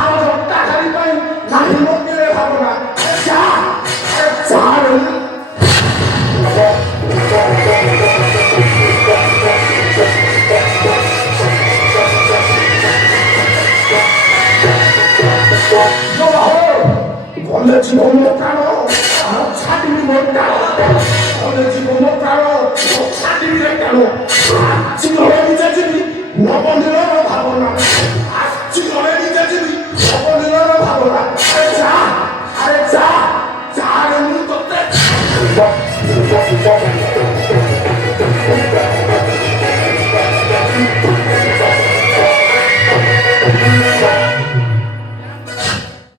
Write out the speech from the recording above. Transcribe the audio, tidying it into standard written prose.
সারা টাকারি পাই নাহি মন্দিরে ভাবো না যা যা বলে জীবন কারো ছাড়িনি মন কারো বলে জীবন কারো ছাড়িনি কেন জীবনে বুঝেছি নবনীর ভাবনা আজ জীবনে